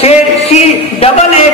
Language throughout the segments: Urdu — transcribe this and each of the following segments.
CAA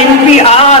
NPR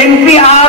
NPR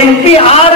NPR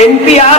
NPR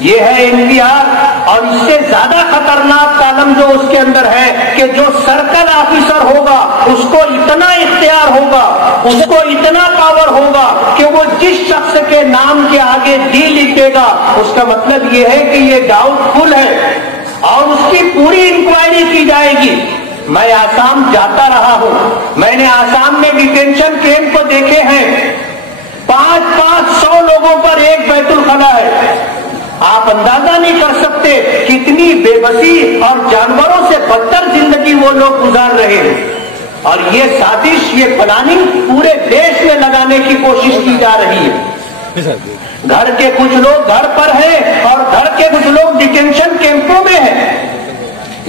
یہ ہے NPR. اور اس سے زیادہ خطرناک کالم جو اس کے اندر ہے کہ جو سرکل آفیسر ہوگا اس کو اتنا اختیار ہوگا, اس کو اتنا پاور ہوگا کہ وہ جس شخص کے نام کے آگے ڈی لکھے گا اس کا مطلب یہ ہے کہ یہ ڈاؤٹ فل ہے اور اس کی پوری انکوائری کی جائے گی. میں آسام جاتا رہا ہوں, میں نے آسام میں ڈیٹینشن کیمپ کو دیکھے ہیں. 500 لوگوں پر ایک بیت الخلا ہے. آپ اندازہ نہیں کر سکتے کتنی بے بسی اور جانوروں سے بدتر زندگی وہ لوگ گزار رہے ہیں. اور یہ سازش, یہ پلاننگ پورے دیش میں لگانے کی کوشش کی جا رہی ہے. گھر کے کچھ لوگ گھر پر ہیں اور گھر کے کچھ لوگ ڈیٹینشن کیمپوں میں ہیں.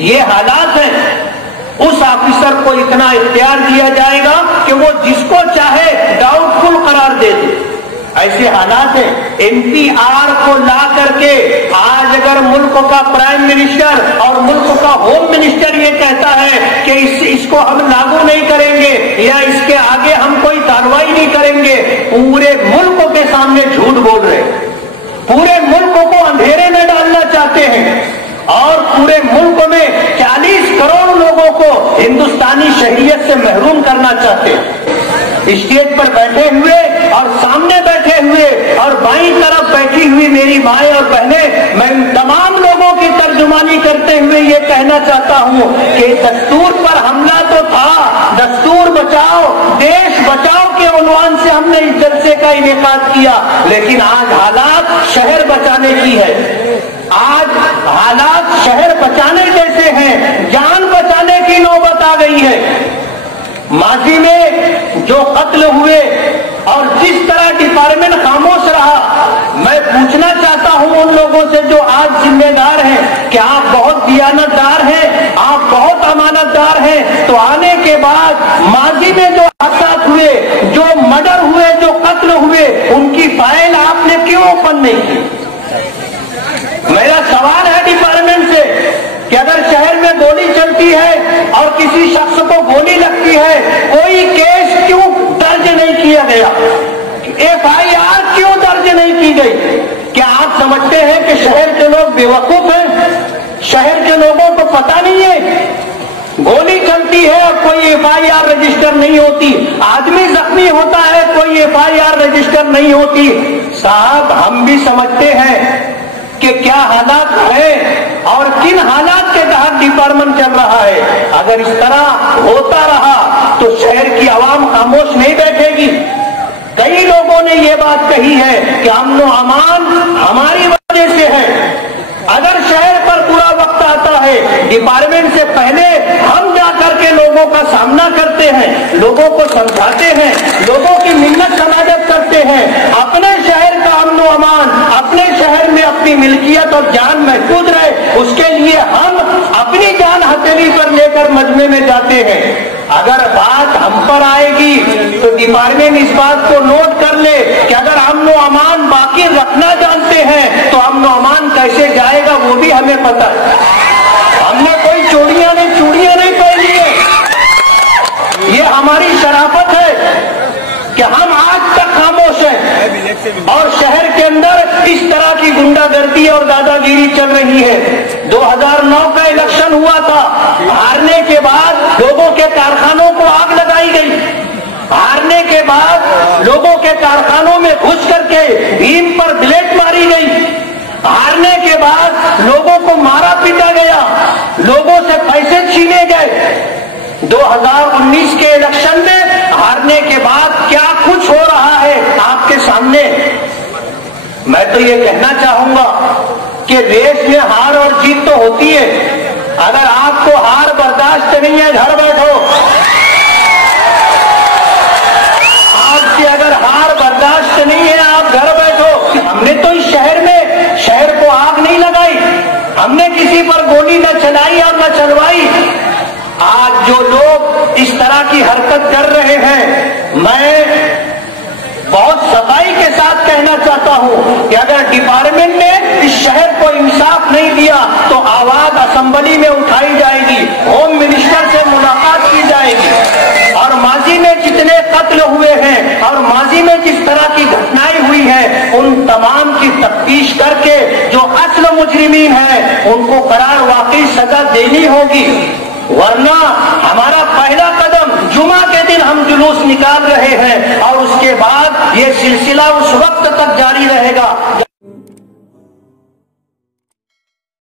یہ حالات ہیں. اس آفیسر کو اتنا اختیار دیا جائے گا کہ وہ جس کو چاہے ڈاؤٹ فل قرار دے دے. ایسے حالات ہیں. NPR کو لا کر کے آج اگر ملک کا پرائم منسٹر اور ملک کا ہوم منسٹر یہ کہتا ہے کہ اس کو ہم لاگو نہیں کریں گے یا اس کے آگے ہم کوئی کارروائی نہیں کریں گے, پورے ملک کے سامنے جھوٹ بول رہے ہیں. پورے ملک کو اندھیرے میں ڈالنا چاہتے ہیں اور پورے ملک میں 40 کروڑ لوگوں کو ہندوستانی شہریت سے محروم کرنا چاہتے ہیں. اسٹیج پر بیٹھے ہوئے اور سامنے بیٹھے ہوئے اور بائیں طرف بیٹھی ہوئی میری مائیں اور بہنیں, میں تمام لوگوں کی ترجمانی کرتے ہوئے یہ کہنا چاہتا ہوں کہ دستور پر حملہ تو تھا, دستور بچاؤ دیش بچاؤ کے عنوان سے ہم نے اس جلسے کا انعقاد کیا, لیکن آج حالات شہر بچانے کی ہے. آج حالات شہر بچانے جیسے ہیں, جان بچانے کی نوبت آ گئی ہے. ماضی میں جو قتل ہوئے اور جس طرح ڈپارٹمنٹ خاموش رہا, میں پوچھنا چاہتا ہوں ان لوگوں سے جو آج ذمہ دار ہیں کہ آپ بہت دیانت دار ہیں, آپ بہت امانت دار ہیں, تو آنے کے بعد ماضی میں جو حادثات ہوئے, جو مرڈر ہوئے, جو قتل ہوئے, ان کی فائل آپ نے کیوں اوپن نہیں کی؟ میرا سوال ہے ڈپارٹمنٹ سے کہ اگر شہر میں گولی چلتی ہے اور کسی شخص کو گولی لگتی ہے, کوئی کیس کیوں درج نہیں کیا گیا؟ FIR کیوں درج نہیں کی گئی؟ کیا آپ سمجھتے ہیں کہ شہر کے لوگ بیوقوف ہیں؟ شہر کے لوگوں کو پتہ نہیں ہے؟ گولی چلتی ہے اور کوئی FIR رجسٹر نہیں ہوتی, آدمی زخمی ہوتا ہے کوئی FIR رجسٹر نہیں ہوتی. صاحب ہم بھی سمجھتے ہیں کہ کیا حالات ہیں اور کن حالات کے تحت ڈپارٹمنٹ چل رہا ہے. اگر اس طرح ہوتا رہا تو شہر کی عوام خاموش نہیں بیٹھے گی. کئی لوگوں نے یہ بات کہی ہے کہ امن و امان ہماری وجہ سے ہے. اگر شہر پر برا وقت آتا ہے, ڈپارٹمنٹ سے پہلے ہم جا کر کے لوگوں کا سامنا کرتے ہیں, لوگوں کو سمجھاتے ہیں, لوگوں کی منت سماجت کرتے ہیں. اپنے شہر کا امن و امان, اپنے شہر میں اپنی ملکیت اور جان محفوظ رہے, اس کے لیے ہم اپنی جان ہتھیلی پر لے کر مجمع میں جاتے ہیں. اگر بات ہم پر آئے گی تو ڈپارٹمنٹ اس بات کو نوٹ کر لے کہ اگر امن و امان باقی رکھنا جانتے ہیں تو امن و امان کیسے جائے گا وہ بھی ہمیں پتہ ہے. ہم نے کوئی چوڑیاں نہیں پہنی ہے. یہ ہماری شرافت ہے کہ ہم آج تک خاموش ہیں اور شہر کے اندر اس طرح کی گنڈا گردی اور دادا گیری چل رہی ہے. 2009 کا الیکشن ہوا تھا, ہارنے کے بعد لوگوں کے کارخانوں کو آگ لگائی گئی. ہارنے کے بعد لوگوں کے کارخانوں میں گھس کر کے بھیم پر بلیٹ ماری گئی. ہارنے کے بعد لوگوں کو مارا پیٹا گیا, لوگوں سے پیسے چھینے گئے. 2019 کے الیکشن میں ہارنے کے بعد کیا کچھ ہو رہا ہے آپ کے سامنے. میں تو یہ کہنا چاہوں گا کہ ریس میں ہار اور جیت تو ہوتی ہے. اگر آپ کو ہار برداشت نہیں ہے گھر بیٹھو. آپ سے اگر ہار برداشت نہیں ہے آپ گھر بیٹھو. ہم نے تو اس شہر کو آگ نہیں لگائی, ہم نے کسی پر گولی نہ چلائی اور نہ چلوائی. آج جو لوگ اس طرح کی حرکت کر رہے ہیں, میں بہت صفائی کے ساتھ کہنا چاہتا ہوں کہ اگر ڈپارٹمنٹ نے اس شہر کو انصاف نہیں دیا تو آواز اسمبلی میں اٹھائی جائے گی, ہوم منسٹر سے ملاقات کی جائے گی. اور ماضی میں جتنے قتل ہوئے ہیں اور ماضی میں جس طرح کی گھٹنائیں ہوئی ہیں ان تمام کی تفتیش کر کے جو اصل مجرمین ہیں ان کو قرار واقعی سزا دینی ہوگی، ورنہ ہمارا پہلا قدم جمعہ کے دن ہم جلوس نکال رہے ہیں اور اس کے بعد یہ سلسلہ اس وقت تک جاری رہے گا